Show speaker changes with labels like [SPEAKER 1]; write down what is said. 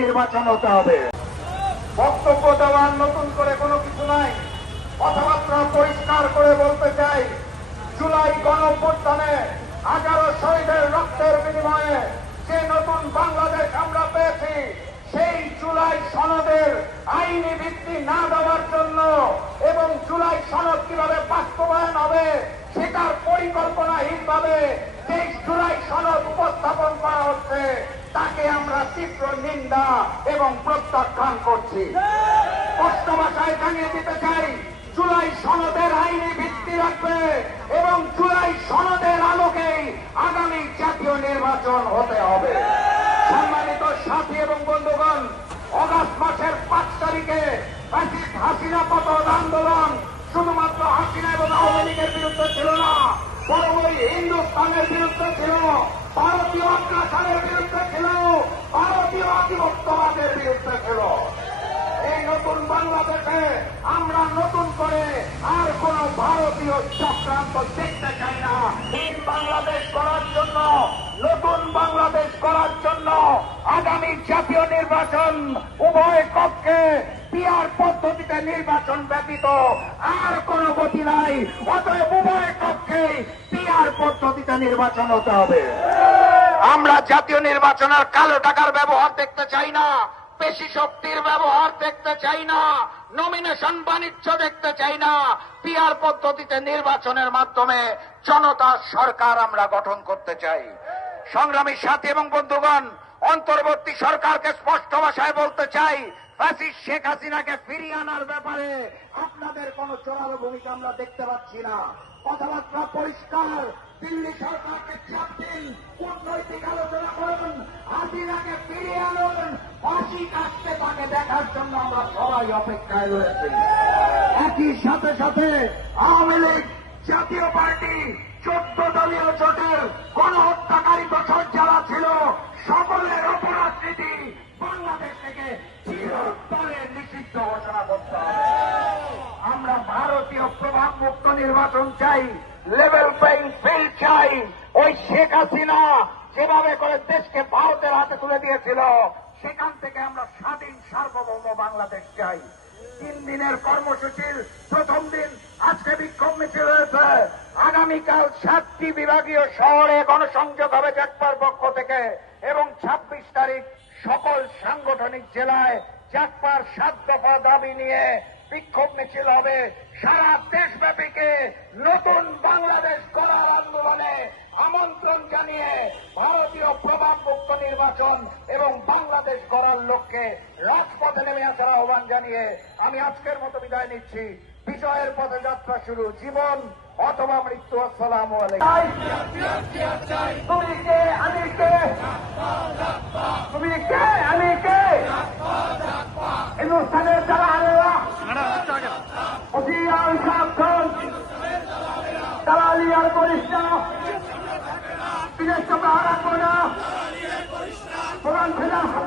[SPEAKER 1] নির্বাচন হতে হবে। বক্তব্য দেওয়ার নতুন করে কোনো কিছু নাই। কথাবার্তা পরিষ্কার করে বলতে চাই, জুলাই গণঅভ্যুত্থানে হাজারো শহীদের রক্তের বিনিময়ে যে নতুন বাংলাদেশ আমরা পেয়েছি, সেই জুলাই সনদের আইনি ভিত্তি না দেওয়ার জন্য এবং জুলাই সনদ কীভাবে বাস্তবায়ন হবে, সেটার পরিকল্পনাহীনভাবে তেইশ জুলাই সনদ উপস্থাপন করা হচ্ছে। তাকে আমরা তীব্র নিন্দা এবং প্রত্যাখ্যান করছি। স্পষ্ট ভাষায় জানিয়ে দিতে চাই, জুলাই সনদের আইনি ভিত্তি রাখবে এবং জুলাই সনদের আলোকেই আগামী জাতীয় নির্বাচন হতে হবে। সম্মানিত সাথী এবং বন্ধুগণ, অগাস্ট মাসের পাঁচ তারিখে হাসিনা পতন আন্দোলন শুধুমাত্র হাসিনা এবং আওয়ামী লীগের বিরুদ্ধে ছিল না বরং ওই হিন্দুস্তানের বিরুদ্ধে ছিল। ভারতীয় বিরুদ্ধে ছিল ভারতীয় আধিপত্যবাদের বিরুদ্ধে ছিল এই নতুন বাংলাদেশে আমরা নতুন করে আর কোন ভারতীয় চক্রান্ত দেখতে চাই না। এই বাংলাদেশ করার জন্য, নতুন বাংলাদেশ করার জন্য আগামী জাতীয় নির্বাচন উভয় কক্ষে পিয়ার পদ্ধতিতে নির্বাচন ব্যতীত আর কোন গতি নাই। অতএব উভয় কক্ষে পিয়ার পদ্ধতিতে নির্বাচন হতে হবে। আমরা জাতীয় নির্বাচনের কালো টাকার ব্যবহার দেখতে চাই না পেশি শক্তির ব্যবহার দেখতে চাই না নমিনেশন বাণিজ্য দেখতে চাই না পিয়ার পদ্ধতিতে নির্বাচনের মাধ্যমে জনতা সরকার আমরা গঠন করতে চাই। সংগ্রামী সাথী এবং বন্ধুগণ, অন্তর্বর্তী সরকারকে স্পষ্ট ভাষায় বলতে চাই ফ্যাসিস্ট শেখ হাসিনাকে ফিরিয়ে আনার ব্যাপারে। আপনাদের কোন চোরালো ভূমিকা আমরা দেখতে পাচ্ছি না। কথাবার্তা পরিষ্কার। দিল্লি সরকারকে চাপ দিন, কূটনৈতিক আলোচনা করুন, হাসিনাকে ফিরিয়ে আনুন। ফাঁসি কাটতে তাকে দেখার জন্য আমরা সবাই অপেক্ষায় রয়েছি। একই সাথে সাথে আওয়ামী লীগ জাতীয় পার্টি চোদ্দ দলীয় জোটের নির্বাচন চাই, লেভেল প্লেইং ফিল্ড চাই। ওই শেখ হাসিনা যেভাবে করে দেশকে ভারতের হাতে তুলে দিয়েছিল, সেখান থেকে আমরা স্বাধীন, সার্বভৌম বাংলাদেশ চাই। তিন দিনের কর্মসূচির প্রথম দিন আজকে বিক্ষোভ মিছিল হয়েছে। আগামীকাল সাতটি বিভাগীয় শহরে গণসংযোগ হবে জাকপার পক্ষ থেকে এবং ছাব্বিশ তারিখ সকল সাংগঠনিক জেলায় জাকপার সাত দফা দাবি নিয়ে বিক্ষোভ মিছিল হবে। সারা দেশব্যাপীকে নতুন বাংলাদেশ গড়ার আন্দোলনে আমন্ত্রণ জানিয়ে ভারতীয় প্রভাব মুক্ত নির্বাচন এবং বাংলাদেশ গড়ার লক্ষ্যে রাজপথে নেমে আসার আহ্বান জানিয়ে আমি আজকের মতো বিদায় নিচ্ছি। বিজয়ের পথে যাত্রা শুরু। জীবন অথবা মৃত্যু, আসসালাম তুমি কে আমি কে তুমি কে আমি কে হিন্দুস্তানের যারা আল্লাহ অধিকার সাবধান দালালি আর করিস না বিদেশ তোমরা রাখব না ফেরার হাতিয়ার